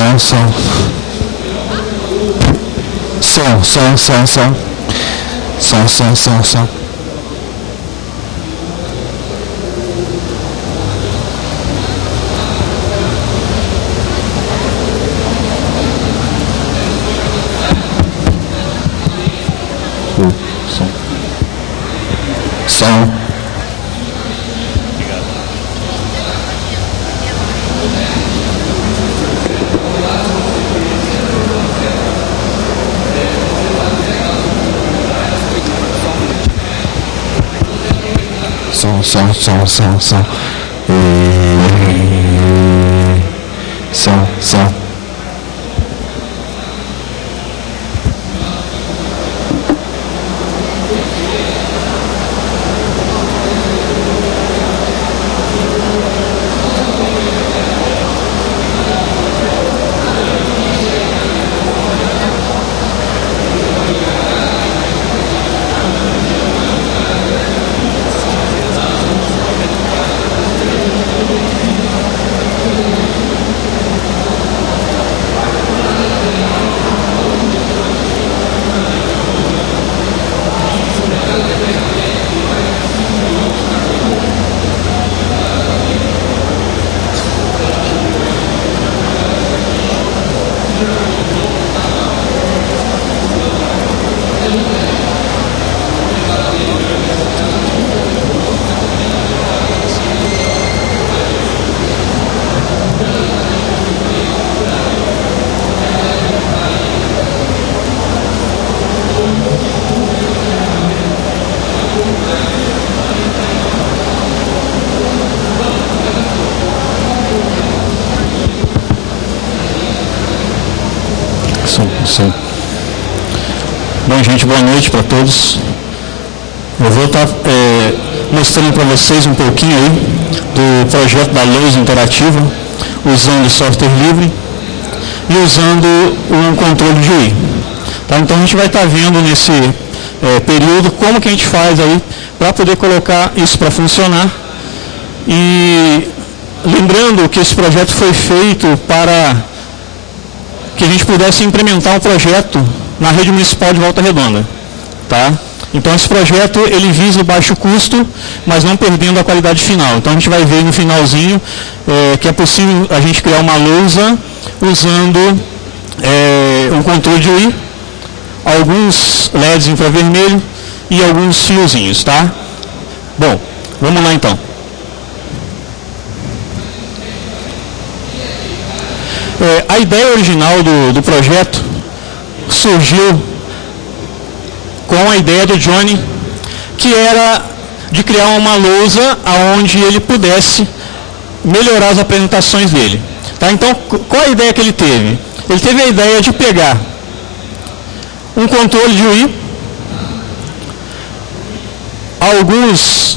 Som. Som. Bom, gente, boa noite para todos. Eu vou estar mostrando para vocês um pouquinho aí do projeto da Lousa Interativa, usando software livre e usando um controle de UI. Tá? Então a gente vai estar vendo nesse período como que a gente faz aí para poder colocar isso para funcionar. E lembrando que esse projeto foi feito para que a gente pudesse implementar um projeto na rede municipal de Volta Redonda. Tá? Então esse projeto ele visa o baixo custo, mas não perdendo a qualidade final. Então a gente vai ver no finalzinho que é possível a gente criar uma lousa usando um controle de UI, alguns LEDs infravermelho e alguns fiozinhos. Tá? Bom, vamos lá então. A ideia original do projeto surgiu com a ideia do Johnny, que era de criar uma lousa onde ele pudesse melhorar as apresentações dele. Tá? Então, qual a ideia que ele teve? Ele teve a ideia de pegar um controle de UI, alguns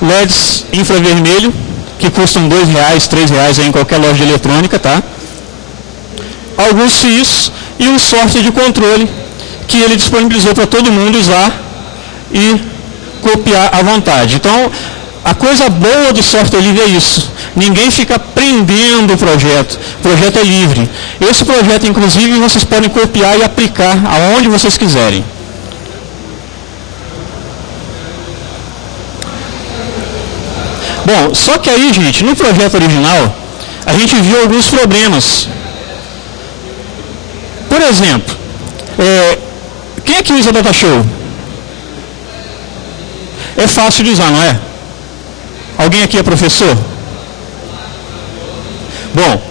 LEDs infravermelho, que custam R$2, R$3 em qualquer loja de eletrônica, tá? Alguns fios e um software de controle que ele disponibilizou para todo mundo usar e copiar à vontade. Então, a coisa boa do software livre é isso. Ninguém fica prendendo o projeto. O projeto é livre. Esse projeto, inclusive, vocês podem copiar e aplicar aonde vocês quiserem. Bom, só que aí, gente, no projeto original, a gente viu alguns problemas. Por exemplo, quem é que usa DataShow? É fácil de usar, não é? Alguém aqui é professor? Bom,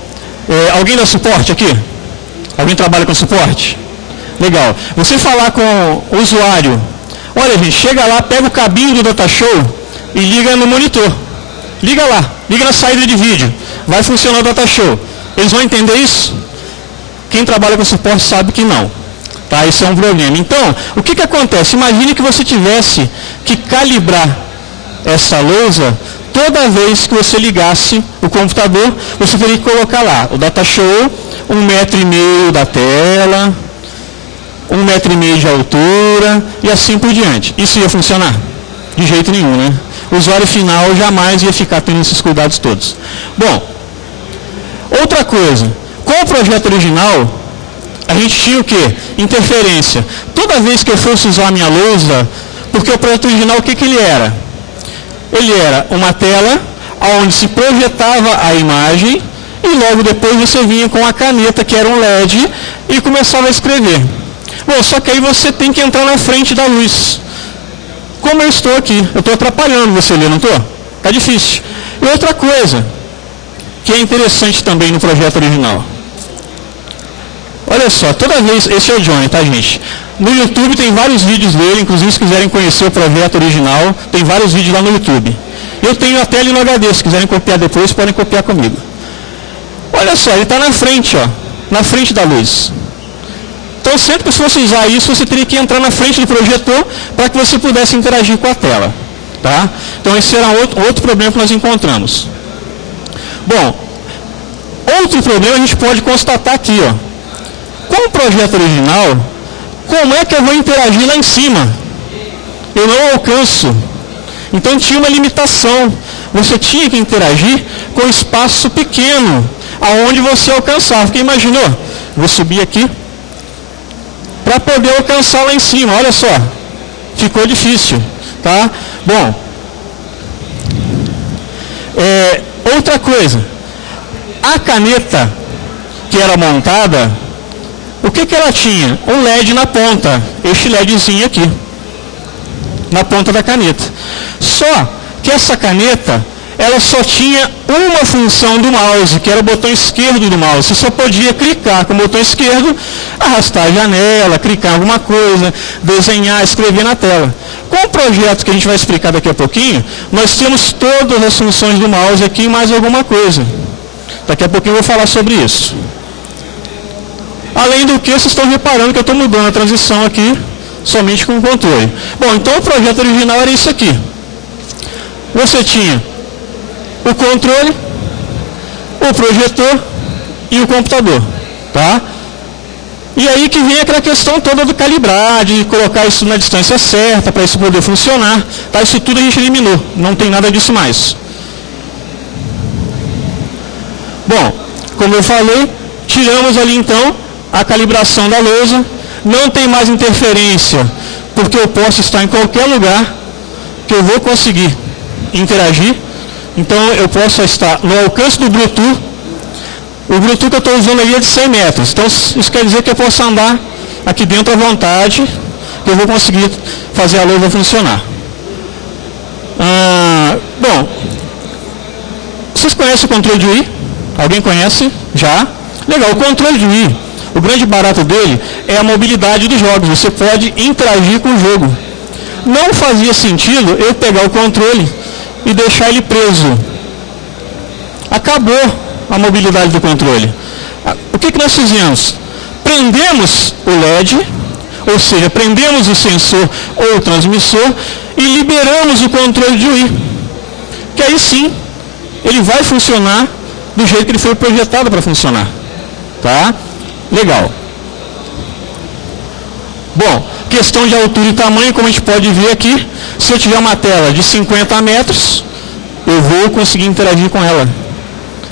alguém dá suporte aqui? Alguém trabalha com suporte? Legal. Você falar com o usuário, olha, gente, chega lá, pega o cabinho do DataShow e liga no monitor. Liga lá, liga na saída de vídeo. Vai funcionar o DataShow. Eles vão entender isso? Quem trabalha com suporte sabe que não. Tá? Isso é um problema. Então, o que acontece? Imagine que você tivesse que calibrar essa lousa toda vez que você ligasse o computador, você teria que colocar lá o DataShow, 1,5 metro da tela, 1,5 metro de altura e assim por diante. Isso ia funcionar? De jeito nenhum, né? O usuário final jamais ia ficar tendo esses cuidados todos. Bom, Outra coisa, com o projeto original, a gente tinha o quê? Interferência. Toda vez que eu fosse usar a minha lousa, porque o projeto original, o que ele era? Ele era uma tela onde se projetava a imagem e logo depois você vinha com a caneta, que era um LED, e começava a escrever. Bom, só que aí você tem que entrar na frente da luz. Como eu estou aqui, eu estou atrapalhando você ler, não estou? Está difícil. E outra coisa, que é interessante também no projeto original. Olha só, toda vez, esse é o Johnny, tá, gente? No YouTube tem vários vídeos dele, inclusive se quiserem conhecer o projeto original, tem vários vídeos lá no YouTube. Eu tenho até ali no HD, se quiserem copiar depois, podem copiar comigo. Olha só, ele está na frente, ó, na frente da luz. Então sempre que você fosse usar isso, você teria que entrar na frente do projetor para que você pudesse interagir com a tela. Tá? Então esse era outro problema que nós encontramos. Bom, outro problema a gente pode constatar aqui, ó. Com o projeto original, como é que eu vou interagir lá em cima? Eu não alcanço. Então tinha uma limitação. Você tinha que interagir com um espaço pequeno, aonde você alcançava. Porque imaginou? Vou subir aqui para poder alcançar lá em cima. Olha só, ficou difícil. Tá? Bom, outra coisa. A caneta que era montada, o que ela tinha? Um LED na ponta, este LEDzinho aqui, na ponta da caneta. Só que essa caneta, ela só tinha uma função do mouse, que era o botão esquerdo do mouse. Você só podia clicar com o botão esquerdo, arrastar a janela, clicar em alguma coisa, desenhar, escrever na tela. Com o projeto que a gente vai explicar daqui a pouquinho, nós temos todas as funções do mouse aqui e mais alguma coisa. Daqui a pouquinho eu vou falar sobre isso. Além do que, vocês estão reparando que eu estou mudando a transição aqui, somente com o controle. Bom, então o projeto original era isso aqui. Você tinha o controle, o projetor e o computador. Tá? E aí que vem aquela questão toda do calibrar, de colocar isso na distância certa, para isso poder funcionar. Tá? Isso tudo a gente eliminou, não tem nada disso mais. Bom, como eu falei, tiramos ali então a calibração da lousa, não tem mais interferência, porque eu posso estar em qualquer lugar que eu vou conseguir interagir. Então eu posso estar no alcance do Bluetooth. O Bluetooth que eu estou usando aí é de 100 metros, então isso quer dizer que eu posso andar aqui dentro à vontade, que eu vou conseguir fazer a lousa funcionar. Bom, vocês conhecem o controle de Wii? Alguém conhece? Já? Legal, o controle de Wii, o grande barato dele é a mobilidade dos jogos. Você pode interagir com o jogo. Não fazia sentido eu pegar o controle e deixar ele preso. Acabou a mobilidade do controle. O que nós fizemos? Prendemos o LED, ou seja, prendemos o sensor ou o transmissor e liberamos o controle de Wii. Que aí sim, ele vai funcionar do jeito que ele foi projetado para funcionar. Tá? Legal. Bom, questão de altura e tamanho, como a gente pode ver aqui, se eu tiver uma tela de 50 metros, eu vou conseguir interagir com ela.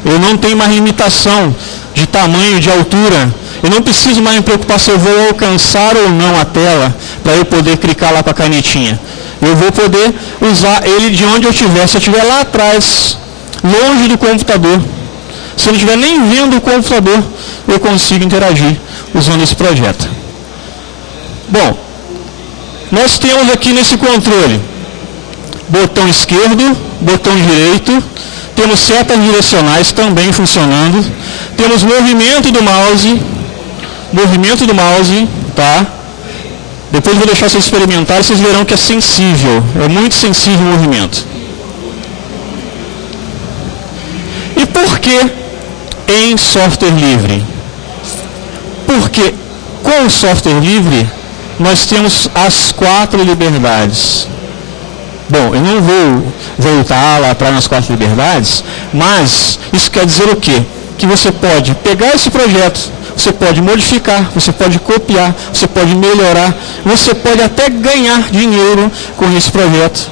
Eu não tenho mais limitação de tamanho, de altura. Eu não preciso mais me preocupar se eu vou alcançar ou não a tela para eu poder clicar lá com a canetinha. Eu vou poder usar ele de onde eu estiver. Se eu estiver lá atrás, longe do computador, se eu não estiver nem vendo o computador, eu consigo interagir usando esse projeto. Bom, nós temos aqui nesse controle botão esquerdo, botão direito, temos setas direcionais também funcionando, temos movimento do mouse, tá? Depois vou deixar vocês experimentarem, vocês verão que é sensível, é muito sensível o movimento. E por que em software livre? Porque com o software livre nós temos as 4 liberdades. Bom, eu não vou voltar lá atrás nas 4 liberdades, mas isso quer dizer o quê? Que você pode pegar esse projeto, você pode modificar, você pode copiar, você pode melhorar, você pode até ganhar dinheiro com esse projeto.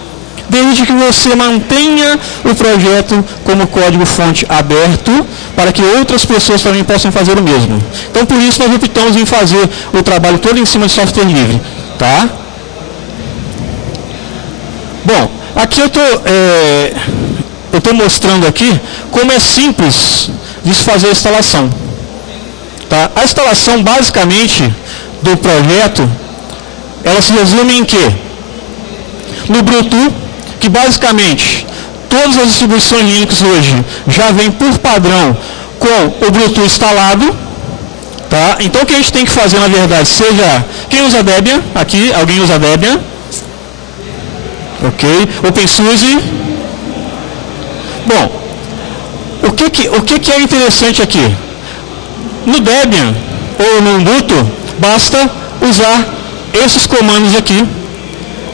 desde que você mantenha o projeto como código-fonte aberto, para que outras pessoas também possam fazer o mesmo. Então, por isso, nós optamos em fazer o trabalho todo em cima de software livre. Tá? Bom, aqui eu estou mostrando aqui como é simples de se fazer a instalação. Tá? A instalação, basicamente, do projeto, ela se resume em quê? No Ubuntu, que basicamente todas as distribuições Linux hoje já vêm por padrão com o Ubuntu instalado. Tá? Então o que a gente tem que fazer, na verdade, seja... Quem usa Debian? Aqui, alguém usa Debian? Ok. OpenSUSE? Bom, o que é interessante aqui? No Debian ou no Ubuntu, basta usar esses comandos aqui.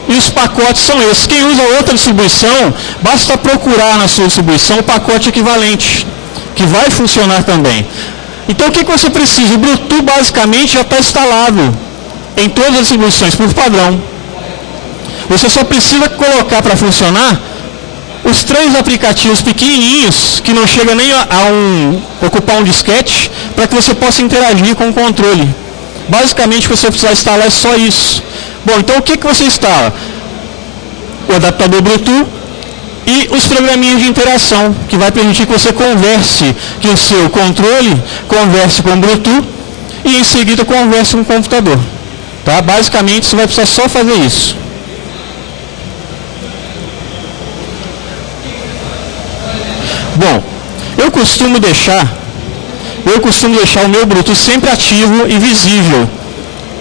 E os pacotes são esses. Quem usa outra distribuição, basta procurar na sua distribuição o pacote equivalente, que vai funcionar também. Então o que você precisa? O Ubuntu basicamente já está instalado em todas as distribuições por padrão. Você só precisa colocar para funcionar os 3 aplicativos pequenininhos, que não chega nem a ocupar um disquete, para que você possa interagir com o controle. Basicamente, o que você precisa instalar é só isso. Bom, então o que você instala? O adaptador Bluetooth e os programinhas de interação, que vai permitir que você converse, que o seu controle converse com o Bluetooth e em seguida converse com o computador. Tá? Basicamente, você vai precisar só fazer isso. Bom, eu costumo deixar o meu Bluetooth sempre ativo e visível.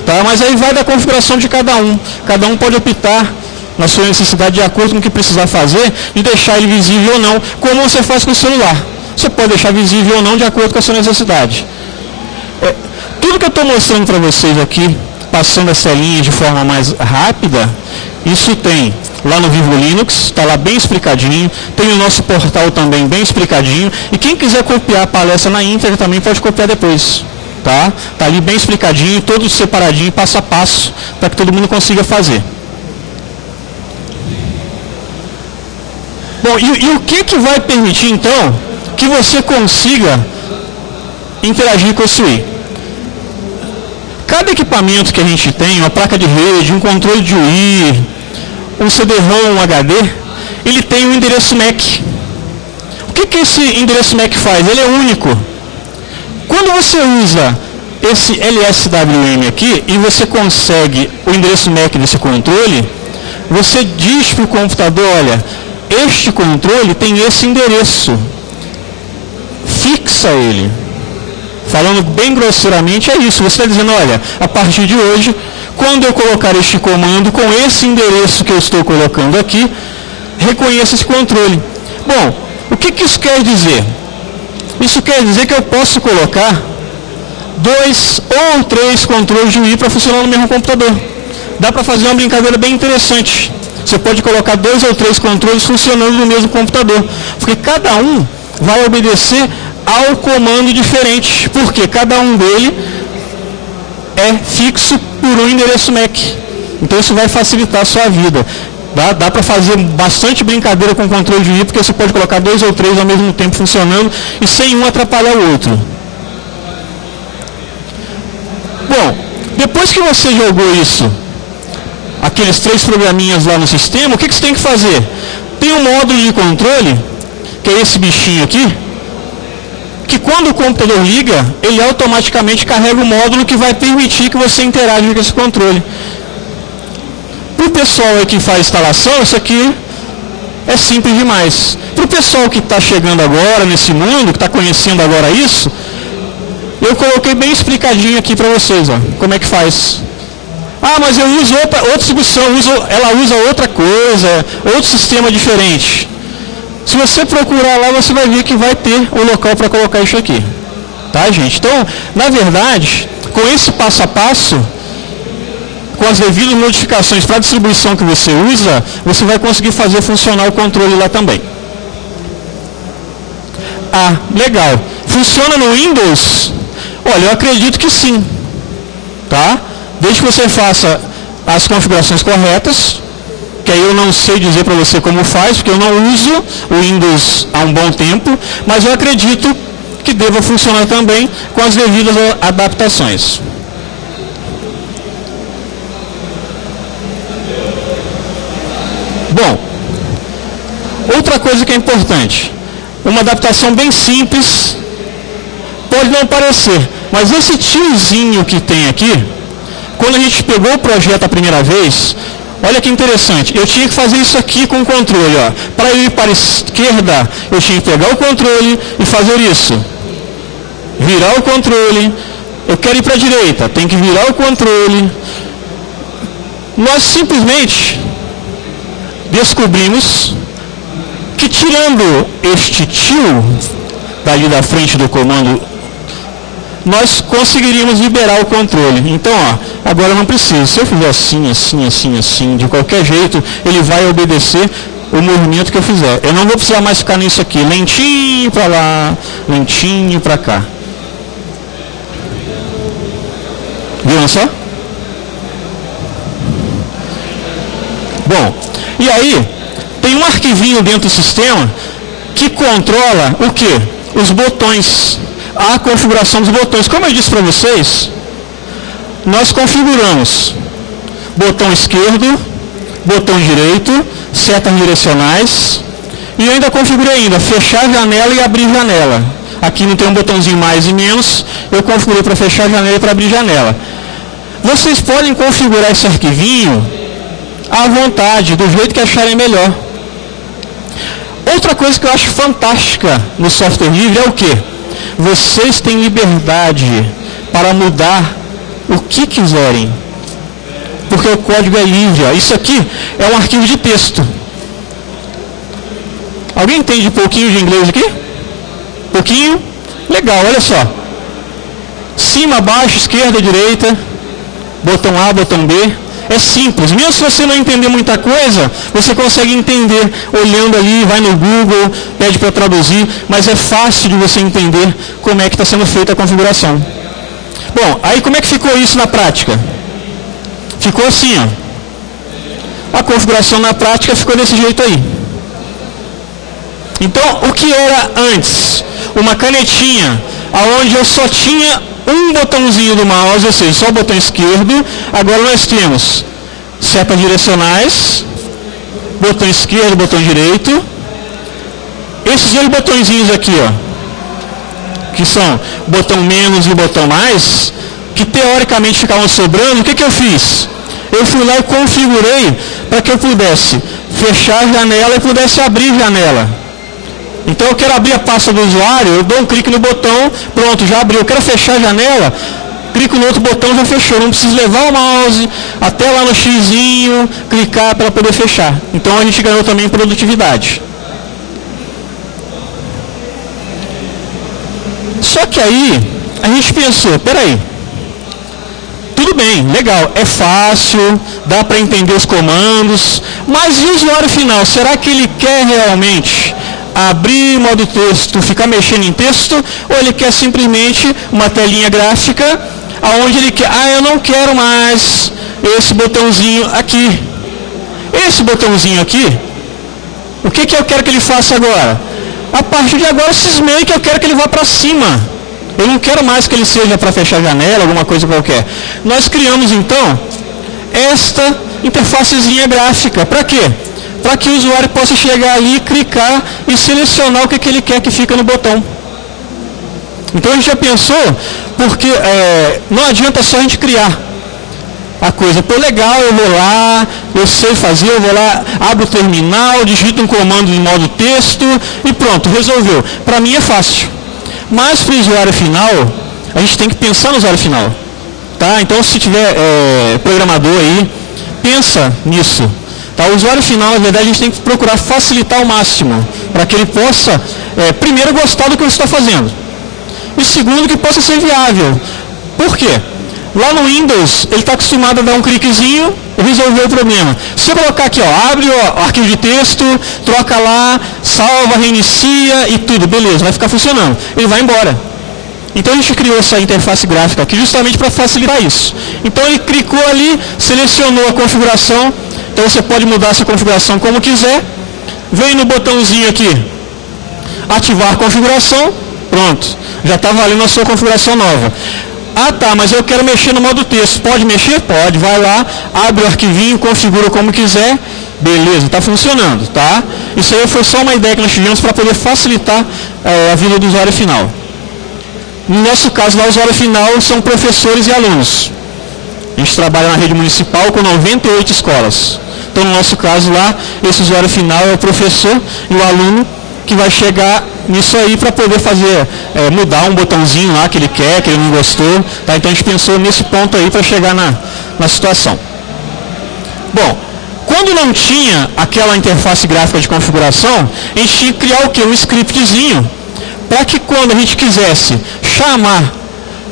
Tá? Mas aí vai da configuração de cada um. Cada um pode optar na sua necessidade, de acordo com o que precisar fazer, de deixar ele visível ou não, como você faz com o celular. Você pode deixar visível ou não, de acordo com a sua necessidade. Tudo que eu estou mostrando para vocês aqui, passando essa linha de forma mais rápida, isso tem lá no Vivo Linux, está lá bem explicadinho, tem o nosso portal também bem explicadinho, e quem quiser copiar a palestra na íntegra também pode copiar depois. Tá ali bem explicadinho, todo separadinho, passo a passo, para que todo mundo consiga fazer. Bom, e o que vai permitir, então, que você consiga interagir com o SWI? Cada equipamento que a gente tem, uma placa de rede, um controle de UI, um CD-ROM, um HD, ele tem um endereço MAC. O que esse endereço MAC faz? Ele é único. Quando você usa esse LSWM aqui e você consegue o endereço MAC desse controle, você diz para o computador, olha, este controle tem esse endereço. Fixa ele. Falando bem grosseiramente, é isso. Você está dizendo, olha, a partir de hoje, quando eu colocar este comando com esse endereço que eu estou colocando aqui, reconheça esse controle. Bom, o que isso quer dizer? Isso quer dizer que eu posso colocar 2 ou 3 controles de UI para funcionar no mesmo computador. Dá para fazer uma brincadeira bem interessante. Você pode colocar 2 ou 3 controles funcionando no mesmo computador, porque cada um vai obedecer ao comando diferente, porque cada um dele é fixo por um endereço MAC. Então isso vai facilitar a sua vida. Dá para fazer bastante brincadeira com o controle de UI, porque você pode colocar 2 ou 3 ao mesmo tempo funcionando e sem um atrapalhar o outro. Bom, depois que você jogou isso, aqueles 3 programinhas lá no sistema, o que você tem que fazer? Tem um módulo de controle, que é esse bichinho aqui, que quando o computador liga, ele automaticamente carrega o módulo que vai permitir que você interaja com esse controle. Para o pessoal que faz instalação, isso aqui é simples demais. Para o pessoal que está chegando agora nesse mundo, que está conhecendo agora isso, eu coloquei bem explicadinho aqui para vocês, ó, como é que faz. Ah, mas eu uso outra distribuição, ela usa outra coisa, outro sistema diferente. Se você procurar lá, você vai ver que vai ter o local para colocar isso aqui. Tá, gente? Então, na verdade, com esse passo a passo, com as devidas modificações para a distribuição que você usa, você vai conseguir fazer funcionar o controle lá também. Ah, legal. Funciona no Windows? Olha, eu acredito que sim. Tá? Desde que você faça as configurações corretas, que aí eu não sei dizer para você como faz, porque eu não uso o Windows há um bom tempo, mas eu acredito que deva funcionar também com as devidas adaptações. Bom, outra coisa que é importante, uma adaptação bem simples, pode não parecer, mas esse tiozinho que tem aqui, quando a gente pegou o projeto a primeira vez, olha que interessante, eu tinha que fazer isso aqui com o controle, ó. Para ir para a esquerda, eu tinha que pegar o controle e fazer isso. Virar o controle, eu quero ir para a direita, tem que virar o controle. Nós simplesmente descobrimos que tirando este tio dali da frente do comando, nós conseguiríamos liberar o controle. Então, ó, agora não precisa. Se eu fizer assim, assim, assim, assim, de qualquer jeito, ele vai obedecer o movimento que eu fizer. Eu não vou precisar mais ficar nisso aqui, lentinho para lá, lentinho para cá. Viram só? Bom, e aí, tem um arquivinho dentro do sistema que controla o quê? Os botões, a configuração dos botões. Como eu disse para vocês, nós configuramos botão esquerdo, botão direito, setas direcionais, e eu ainda configurei ainda fechar janela e abrir janela. Aqui não tem um botãozinho mais e menos, eu configurei para fechar janela e para abrir janela. Vocês podem configurar esse arquivinho à vontade, do jeito que acharem melhor. Outra coisa que eu acho fantástica no software livre é o quê? Vocês têm liberdade para mudar o que quiserem. Porque o código é livre. Ó. Isso aqui é um arquivo de texto. Alguém entende um pouquinho de inglês aqui? Pouquinho? Legal, olha só. Cima, baixo, esquerda, direita. Botão A, botão B. É simples. Mesmo se você não entender muita coisa, você consegue entender olhando ali, vai no Google, pede para traduzir, mas é fácil de você entender como é que está sendo feita a configuração. Bom, aí como é que ficou isso na prática? Ficou assim, ó. A configuração na prática ficou desse jeito aí. Então, o que era antes? Uma canetinha, onde eu só tinha um botãozinho do mouse, ou seja, só o botão esquerdo. Agora nós temos setas direcionais, botão esquerdo, botão direito. Esses dois botõezinhos aqui, ó, que são botão menos e botão mais, que teoricamente ficavam sobrando, o que eu fiz? Eu fui lá e configurei para que eu pudesse fechar a janela e pudesse abrir a janela. Então eu quero abrir a pasta do usuário, eu dou um clique no botão, pronto, já abriu. Eu quero fechar a janela, clico no outro botão, já fechou. Não preciso levar o mouse até lá no xizinho, clicar para poder fechar. Então a gente ganhou também produtividade. Só que aí, a gente pensou, peraí, tudo bem, legal, é fácil, dá para entender os comandos, mas e o usuário final, será que ele quer realmente abrir modo texto, ficar mexendo em texto, ou ele quer simplesmente uma telinha gráfica, aonde ele quer, eu não quero mais esse botãozinho aqui. Esse botãozinho aqui, o que eu quero que ele faça agora? A partir de agora, cismei que eu quero que ele vá para cima. Eu não quero mais que ele seja para fechar a janela, alguma coisa qualquer. Nós criamos, então, esta interfacezinha gráfica. Para quê? Para que o usuário possa chegar ali, clicar e selecionar o que ele quer que fica no botão. Então a gente já pensou, porque não adianta só a gente criar a coisa. Pô, legal, eu vou lá, eu sei fazer, eu vou lá, abro o terminal, digito um comando em modo texto e pronto, resolveu. Para mim é fácil. Mas para o usuário final, a gente tem que pensar no usuário final. Tá? Então se tiver programador aí, pensa nisso. Tá? O usuário final, na verdade, a gente tem que procurar facilitar ao máximo, para que ele possa, primeiro, gostar do que você está fazendo. E segundo, que possa ser viável. Por quê? Lá no Windows, ele está acostumado a dar um cliquezinho e resolver o problema. Se eu colocar aqui, ó, abre o arquivo de texto, troca lá, salva, reinicia e tudo, beleza, vai ficar funcionando. Ele vai embora. Então a gente criou essa interface gráfica aqui justamente para facilitar isso. Então ele clicou ali, selecionou a configuração. Então você pode mudar essa configuração como quiser. Vem no botãozinho aqui, ativar configuração, pronto. Já está valendo a sua configuração nova. Ah tá, mas eu quero mexer no modo texto. Pode mexer? Pode. Vai lá, abre o arquivinho, configura como quiser. Beleza, está funcionando, tá? Isso aí foi só uma ideia que nós tivemos para poder facilitar a vida do usuário final. No nosso caso, lá, o usuário final são professores e alunos. A gente trabalha na rede municipal com 98 escolas. Então, no nosso caso lá, esse usuário final é o professor e o aluno que vai chegar nisso aí para poder fazer, mudar um botãozinho lá que ele quer, que ele não gostou. Tá? Então, a gente pensou nesse ponto aí para chegar na situação. Bom, quando não tinha aquela interface gráfica de configuração, a gente tinha que criar o quê? Um scriptzinho, para que quando a gente quisesse chamar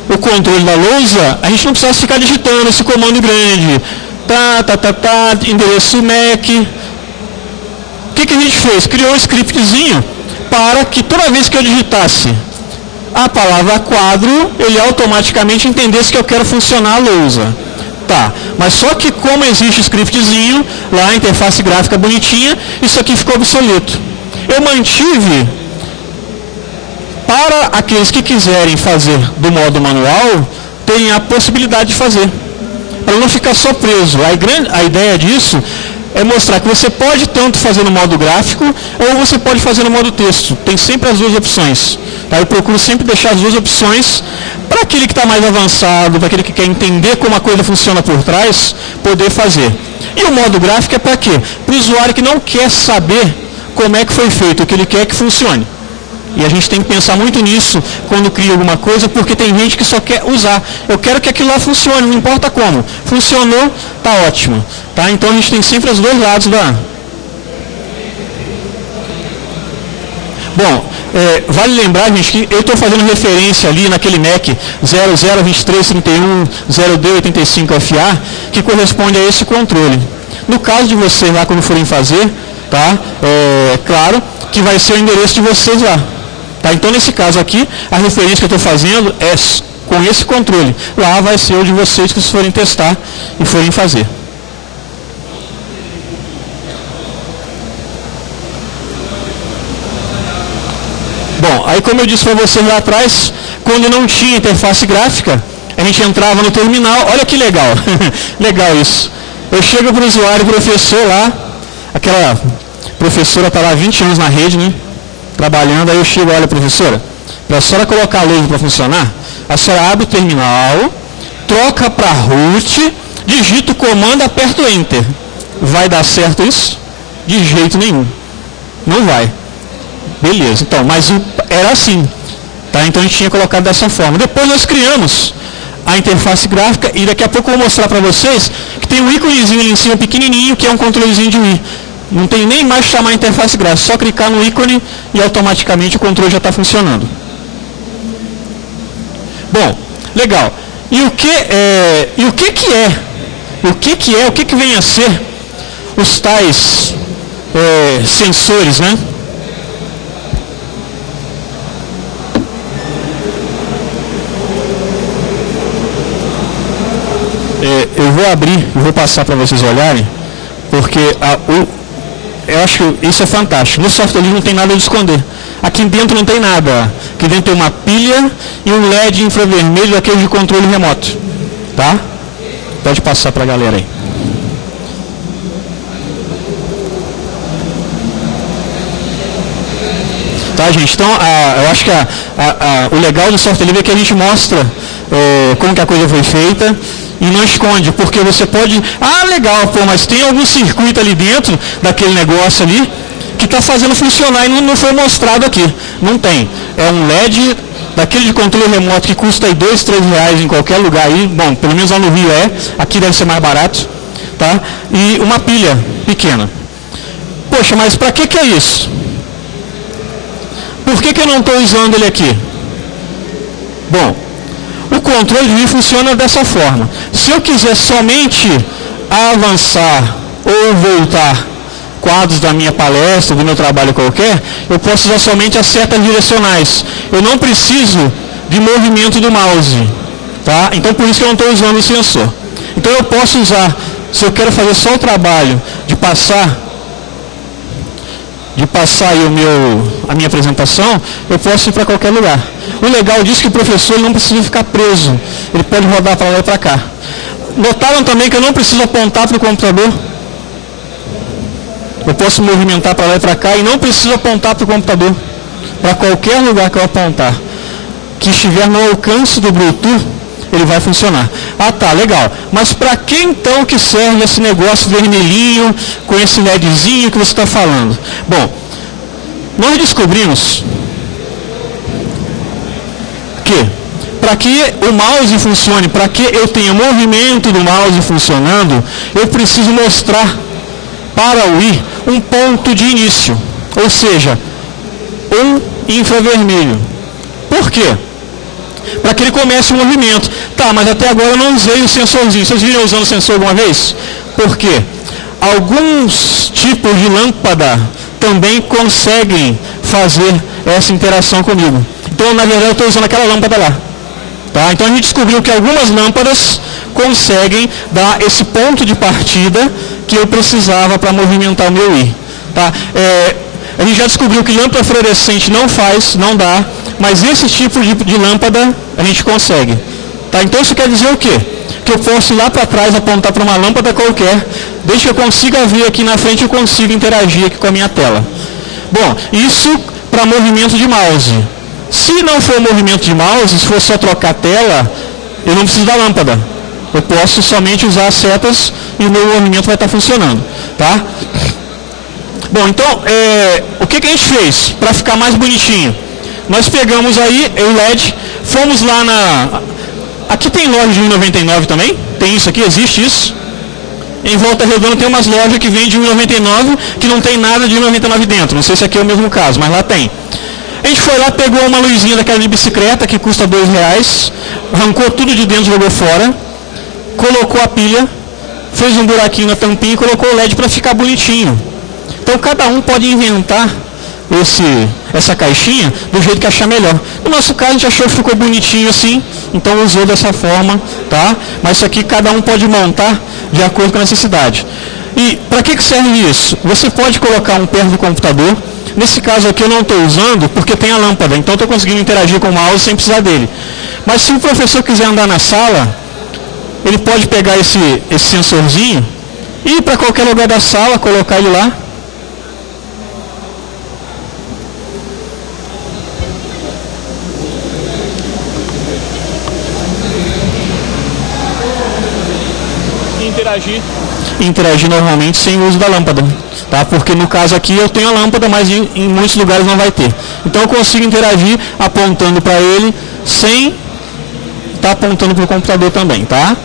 o controle da lousa, a gente não precisasse ficar digitando esse comando grande, endereço MAC. O que a gente fez? Criou um scriptzinho para que toda vez que eu digitasse a palavra quadro, ele automaticamente entendesse que eu quero funcionar a lousa. Tá, mas só que como existe scriptzinho, lá a interface gráfica bonitinha, isso aqui ficou obsoleto. Eu mantive para aqueles que quiserem fazer do modo manual, terem a possibilidade de fazer. Para não ficar só preso. A ideia disso é mostrar que você pode tanto fazer no modo gráfico, ou você pode fazer no modo texto. Tem sempre as duas opções. Tá? Eu procuro sempre deixar as duas opções para aquele que está mais avançado, para aquele que quer entender como a coisa funciona por trás, poder fazer. E o modo gráfico é para quê? Para o usuário que não quer saber como é que foi feito, o que ele quer que funcione. E a gente tem que pensar muito nisso quando cria alguma coisa, porque tem gente que só quer usar. Eu quero que aquilo lá funcione, não importa como. Funcionou, tá ótimo. Tá? Então a gente tem sempre os dois lados da... Bom, vale lembrar, gente, que eu estou fazendo referência ali naquele MAC 002331-0D85FA, que corresponde a esse controle. No caso de vocês lá, quando forem fazer, tá? Claro que vai ser o endereço de vocês lá. Tá? Então, nesse caso aqui, a referência que eu estou fazendo é com esse controle. Lá vai ser o de vocês que vocês forem testar e forem fazer. Bom, aí como eu disse para vocês lá atrás, quando não tinha interface gráfica, a gente entrava no terminal. Olha que legal, legal isso. Eu chego para o usuário, professor lá, aquela professora está lá há 20 anos na rede, né? Trabalhando, aí eu chego, olha professora, para a senhora colocar a lousa para funcionar, a senhora abre o terminal, troca para root, digita o comando, aperta o Enter. Vai dar certo isso? De jeito nenhum. Não vai. Beleza, então, mas era assim. Tá? Então a gente tinha colocado dessa forma. Depois nós criamos a interface gráfica e daqui a pouco eu vou mostrar para vocês que tem um íconezinho ali em cima pequenininho, que é um controlezinho de Wii. Não tem nem mais que chamar interface gráfica, só clicar no ícone e automaticamente o controle já está funcionando. Bom, legal. E o que vem a ser os tais sensores, né? Eu vou abrir, vou passar para vocês olharem, porque eu acho que isso é fantástico. No software livre não tem nada de esconder. Aqui dentro não tem nada. Aqui dentro tem uma pilha e um LED infravermelho daquele de controle remoto. Tá? Pode passar para a galera aí. Tá, gente? Então, eu acho que o legal do software livre é que a gente mostra como que a coisa foi feita. E não esconde, porque você pode... Ah, legal, pô, mas tem algum circuito ali dentro daquele negócio ali que está fazendo funcionar e não foi mostrado aqui. Não tem. É um LED daquele de controle remoto que custa aí R$2, R$3 em qualquer lugar aí. Bom, pelo menos lá no Rio aqui deve ser mais barato. Tá? E uma pilha pequena. Poxa, mas para que é isso? Por que eu não estou usando ele aqui? Bom, o controle de Wii funciona dessa forma. Se eu quiser somente avançar ou voltar quadros da minha palestra, do meu trabalho qualquer, eu posso usar somente as setas direcionais. Eu não preciso de movimento do mouse. Tá? Então por isso que eu não estou usando o sensor. Então eu posso usar, se eu quero fazer só o trabalho de passar aí a minha apresentação, eu posso ir para qualquer lugar. O legal disso é que o professor não precisa ficar preso, ele pode rodar para lá e para cá. Notaram também que eu não preciso apontar para o computador? Eu posso movimentar para lá e para cá e não preciso apontar para o computador. Para qualquer lugar que eu apontar, que estiver no alcance do Bluetooth, ele vai funcionar. Ah, tá, legal. Mas para que então que serve esse negócio vermelhinho, com esse LEDzinho que você está falando? Bom, nós descobrimos que para que o mouse funcione, para que eu tenha movimento do mouse funcionando, eu preciso mostrar para o Wii um ponto de início, ou seja, um infravermelho. Por quê? Para que ele comece o movimento. Tá, mas até agora eu não usei o sensorzinho. Vocês viram usando o sensor alguma vez? Por quê? Alguns tipos de lâmpada também conseguem fazer essa interação comigo. Então, na verdade, eu estou usando aquela lâmpada lá. Tá? Então, a gente descobriu que algumas lâmpadas conseguem dar esse ponto de partida que eu precisava para movimentar o meu Wii. Tá? A gente já descobriu que lâmpada fluorescente não dá, mas esse tipo de lâmpada a gente consegue. Tá? Então isso quer dizer o quê? Que eu posso ir lá para trás, apontar para uma lâmpada qualquer, desde que eu consiga ver aqui na frente, eu consigo interagir aqui com a minha tela. Bom, isso para movimento de mouse. Se não for movimento de mouse, se for só trocar a tela, eu não preciso da lâmpada. Eu posso somente usar as setas e o meu movimento vai estar funcionando. Tá? Bom, então, o que a gente fez para ficar mais bonitinho? Nós pegamos aí o LED, fomos lá na... Aqui tem loja de 1,99 também? Tem isso aqui? Existe isso? Em Volta Redonda tem umas lojas que vendem de 1,99 que não tem nada de 1,99 dentro. Não sei se aqui é o mesmo caso, mas lá tem. A gente foi lá, pegou uma luzinha daquela de bicicleta que custa R$2, arrancou tudo de dentro, jogou fora, colocou a pilha, fez um buraquinho na tampinha e colocou o LED para ficar bonitinho. Então cada um pode inventar essa caixinha do jeito que achar melhor. No nosso caso a gente achou que ficou bonitinho assim, então usou dessa forma, tá? Mas isso aqui cada um pode montar de acordo com a necessidade. E para que serve isso? Você pode colocar um perto do computador. Nesse caso aqui eu não estou usando porque tem a lâmpada, então estou conseguindo interagir com o mouse sem precisar dele. Mas se o professor quiser andar na sala, ele pode pegar esse sensorzinho e ir para qualquer lugar da sala, colocar ele lá. Interagir normalmente sem o uso da lâmpada, tá? Porque no caso aqui eu tenho a lâmpada, mas em muitos lugares não vai ter. Então eu consigo interagir apontando para ele sem estar apontando para o computador também, tá?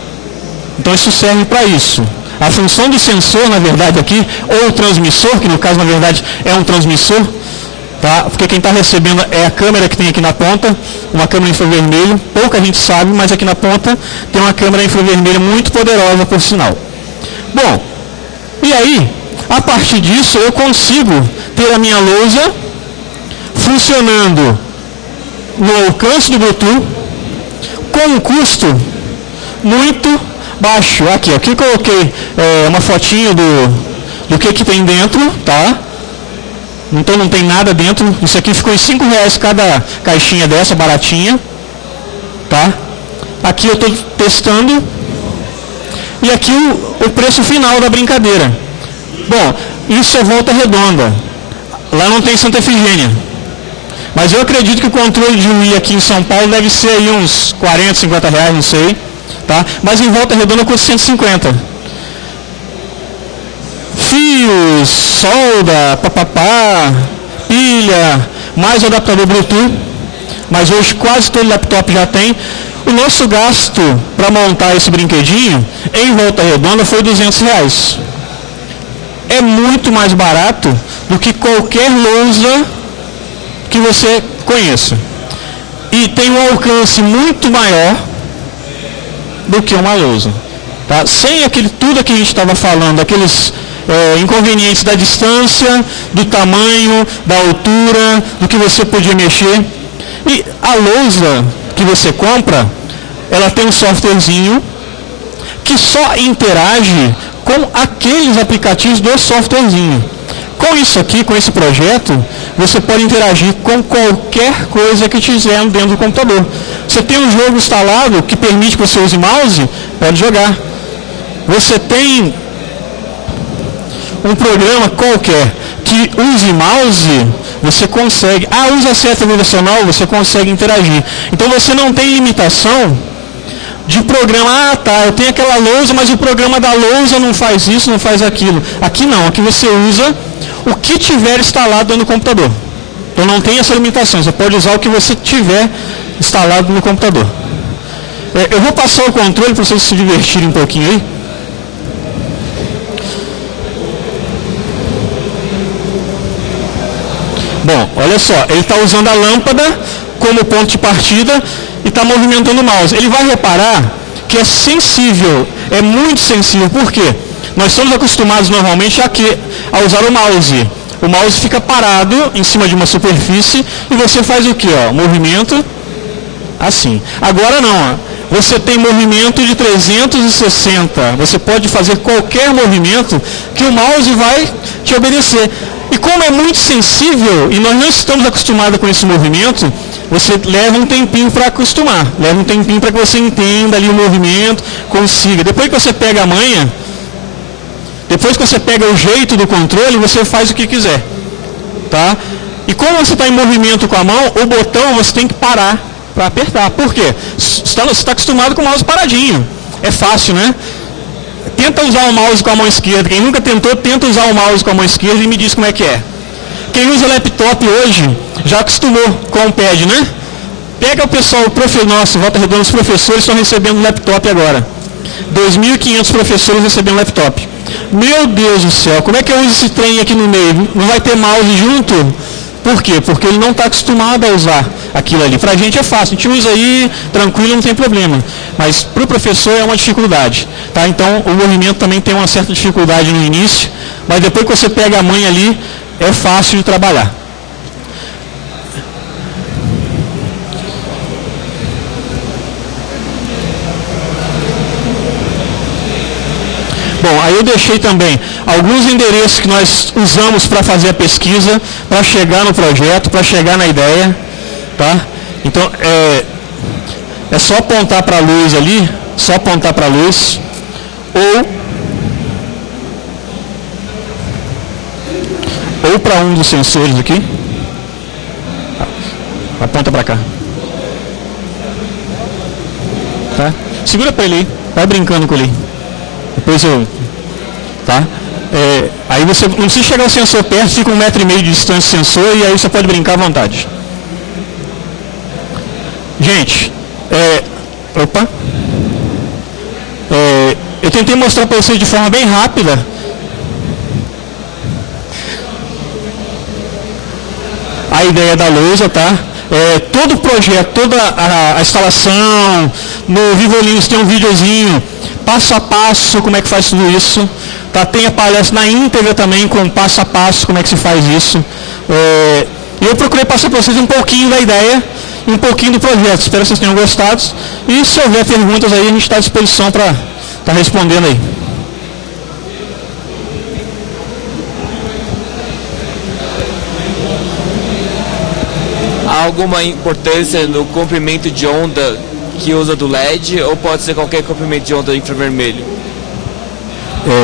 Então isso serve para isso. A função do sensor, na verdade aqui, ou o transmissor, que no caso na verdade é um transmissor, tá? Porque quem está recebendo é a câmera que tem aqui na ponta, uma câmera infravermelho, pouca gente sabe, mas aqui na ponta tem uma câmera infravermelha muito poderosa, por sinal. Bom, e aí, a partir disso eu consigo ter a minha lousa funcionando no alcance do Bluetooth com um custo muito baixo. Aqui eu coloquei uma fotinho do que tem dentro, tá? Então não tem nada dentro. Isso aqui ficou em R$5 cada caixinha dessa, baratinha. Tá? Aqui eu estou testando. E aqui o preço final da brincadeira. Bom, isso é Volta Redonda. Lá não tem Santa Efigênia. Mas eu acredito que o controle de Wii aqui em São Paulo deve ser aí uns R$40, R$50, não sei. Tá? Mas em Volta Redonda custa 150. Fios, solda, papapá, pilha, mais o adaptador Bluetooth, mas hoje quase todo laptop já tem. O nosso gasto para montar esse brinquedinho em Volta Redonda foi R$200. É muito mais barato do que qualquer lousa que você conheça. E tem um alcance muito maior do que uma lousa. Tá? Sem tudo que a gente estava falando, aqueles inconvenientes da distância, do tamanho, da altura, do que você podia mexer. E a lousa que você compra, ela tem um softwarezinho que só interage com aqueles aplicativos do softwarezinho. Com isso aqui, com esse projeto, você pode interagir com qualquer coisa que tiver dentro do computador. Você tem um jogo instalado que permite que você use mouse, pode jogar. Você tem um programa qualquer que use mouse, você consegue. Usa a seta direcional, você consegue interagir. Então você não tem limitação de programa. Eu tenho aquela lousa, mas o programa da lousa não faz isso, não faz aquilo. Aqui não, aqui você usa o que tiver instalado no computador. Então não tem essa limitação, você pode usar o que você tiver instalado no computador. Eu vou passar o controle para vocês se divertirem um pouquinho aí. Bom, olha só, ele está usando a lâmpada como ponto de partida e está movimentando o mouse. Ele vai reparar que é sensível, é muito sensível. Por quê? Nós estamos acostumados normalmente a usar o mouse. O mouse fica parado em cima de uma superfície e você faz o quê? Movimento assim. Agora não, você tem movimento de 360. Você pode fazer qualquer movimento que o mouse vai te obedecer. E como é muito sensível e nós não estamos acostumados com esse movimento, você leva um tempinho para acostumar. Leva um tempinho para que você entenda ali o movimento, consiga. Depois que você pega a manha, depois que você pega o jeito do controle, você faz o que quiser. Tá? E como você está em movimento com a mão, o botão você tem que parar para apertar. Por quê? Você está acostumado com o mouse paradinho. É fácil, né? Tenta usar o mouse com a mão esquerda. Quem nunca tentou, tenta usar o mouse com a mão esquerda e me diz como é que é. Quem usa laptop hoje já acostumou com o pad, né? Pega o pessoal, nossa, Volta Redonda, os professores estão recebendo laptop agora. 2.500 professores recebendo laptop. Meu Deus do céu, como é que eu uso esse trem aqui no meio? Não vai ter mouse junto? Por quê? Porque ele não está acostumado a usar aquilo ali. Para a gente é fácil, a gente usa aí, tranquilo, não tem problema. Mas para o professor é uma dificuldade. Tá? Então o movimento também tem uma certa dificuldade no início, mas depois que você pega a manha ali, é fácil de trabalhar. Bom, aí eu deixei também alguns endereços que nós usamos para fazer a pesquisa, para chegar no projeto, para chegar na ideia, tá? Então, é só apontar para a luz ali, só apontar para a luz, ou para um dos sensores aqui. Aponta para cá. Tá? Segura para ele aí, vai brincando com ele. Depois eu... Tá? Aí você não precisa chegar o sensor perto, fica 1,5 metro de distância do sensor e aí você pode brincar à vontade. Gente, eu tentei mostrar para vocês de forma bem rápida. A ideia da lousa, tá? Todo o projeto, toda a instalação, no Vivolinhos tem um videozinho, passo a passo, como é que faz tudo isso. Tá? Tem a palestra na íntegra também, com passo a passo, como é que se faz isso. Eu procurei passar para vocês um pouquinho da ideia e um pouquinho do projeto. Espero que vocês tenham gostado. E se houver perguntas aí, a gente está à disposição para estar respondendo aí. Há alguma importância no comprimento de onda que usa do LED ou pode ser qualquer comprimento de onda infravermelho?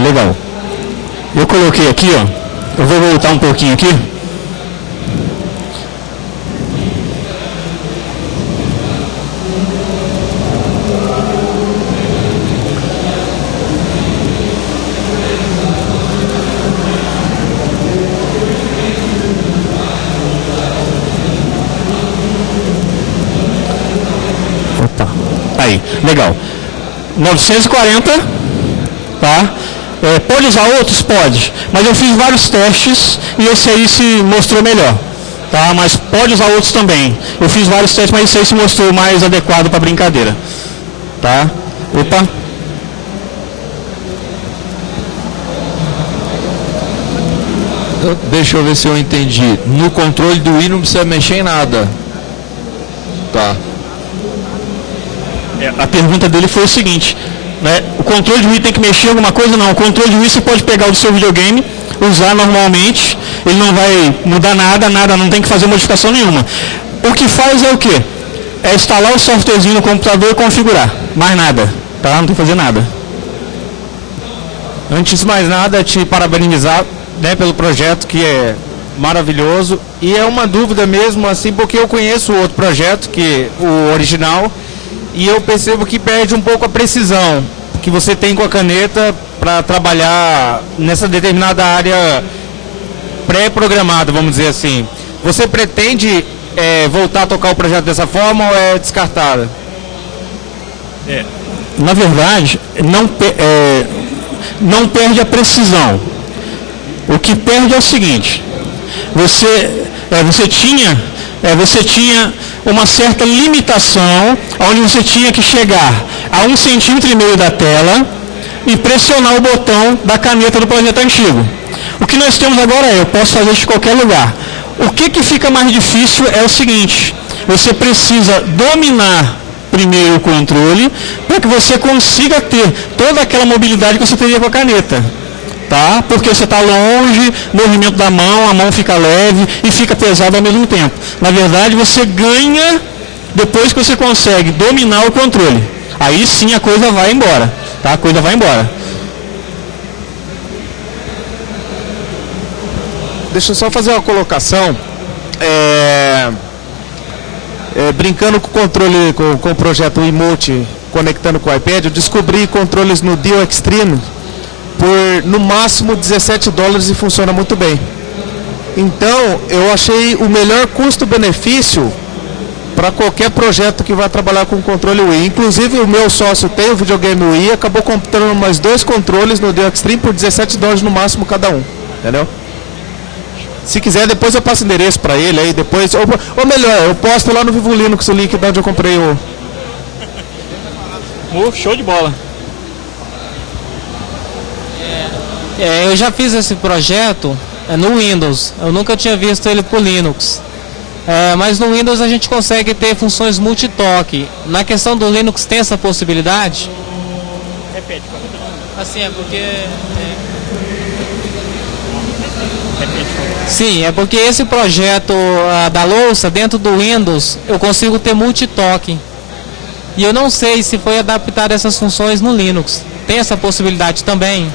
Legal. Eu coloquei aqui, eu vou voltar um pouquinho aqui. Aí, legal. 940, tá? Pode usar outros? Pode. Mas eu fiz vários testes e esse aí se mostrou melhor. Tá? Mas pode usar outros também. Eu fiz vários testes, mas esse aí se mostrou mais adequado para brincadeira. Tá? Opa. Deixa eu ver se eu entendi. No controle do Wii não precisa mexer em nada. Tá. A pergunta dele foi o seguinte: né? O controle de Wii tem que mexer em alguma coisa? Não. O controle de Wii você pode pegar o do seu videogame, usar normalmente, ele não vai mudar nada, não tem que fazer modificação nenhuma. O que faz é o quê? É instalar o softwarezinho no computador e configurar. Mais nada, tá? Não tem que fazer nada. Antes de mais nada, te parabenizar, né, pelo projeto, que é maravilhoso. E é uma dúvida mesmo, assim, porque eu conheço o outro projeto, que o original, e eu percebo que perde um pouco a precisão que você tem com a caneta para trabalhar nessa determinada área pré-programada, vamos dizer assim. Você pretende voltar a tocar o projeto dessa forma ou é descartada? Na verdade, não perde a precisão. O que perde é o seguinte: você tinha uma certa limitação, onde você tinha que chegar a 1,5 cm da tela e pressionar o botão da caneta do projeto antigo. O que nós temos agora eu posso fazer isso de qualquer lugar. O que fica mais difícil é o seguinte: você precisa dominar primeiro o controle para que você consiga ter toda aquela mobilidade que você teria com a caneta. Tá? Porque você está longe, movimento da mão, a mão fica leve e fica pesada ao mesmo tempo. Na verdade, você ganha depois que você consegue dominar o controle. Aí sim a coisa vai embora. Tá? A coisa vai embora. Deixa eu só fazer uma colocação. Brincando com o controle, com o projeto Emote, conectando com o iPad, eu descobri controles no Dio Extreme por no máximo $17 e funciona muito bem. Então eu achei o melhor custo-benefício para qualquer projeto que vai trabalhar com controle Wii. Inclusive o meu sócio tem o videogame Wii e acabou comprando mais 2 controles no Dio Extreme por $17 no máximo cada um, entendeu? Se quiser depois eu passo endereço para ele aí depois, ou melhor, eu posto lá no Vivo Linux o link de onde eu comprei o... Show de bola. Eu já fiz esse projeto no Windows, eu nunca tinha visto ele por Linux. Mas no Windows a gente consegue ter funções multitoque. Na questão do Linux tem essa possibilidade? Repete, assim, é porque... Sim, é porque esse projeto da louça, dentro do Windows, eu consigo ter multitoque. E eu não sei se foi adaptado essas funções no Linux. Tem essa possibilidade também?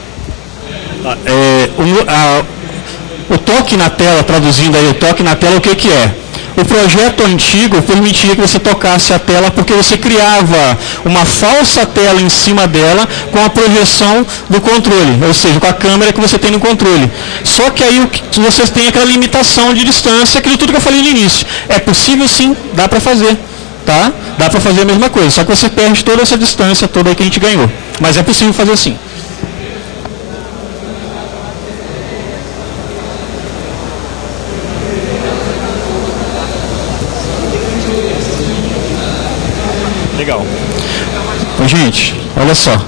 O toque na tela, traduzindo aí o toque na tela, o que é? O projeto antigo permitia que você tocasse a tela porque você criava uma falsa tela em cima dela com a projeção do controle, ou seja, com a câmera que você tem no controle. Só que aí vocês têm aquela limitação de distância, aquilo tudo que eu falei no início. É possível sim, dá para fazer, tá? Dá para fazer a mesma coisa, só que você perde toda essa distância toda aí que a gente ganhou. Mas é possível fazer sim. Legal. Então, gente, olha só.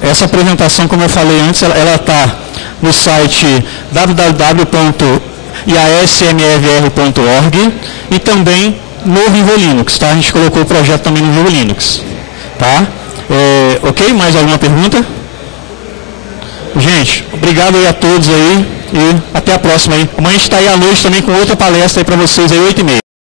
Essa apresentação, como eu falei antes, ela está no site www.iasmevr.org e também no Vivo Linux, tá? A gente colocou o projeto também no Vivo Linux, tá? Ok? Mais alguma pergunta? Gente, obrigado aí a todos aí e até a próxima aí. Amanhã a gente está aí à noite também com outra palestra aí para vocês aí, 8h30.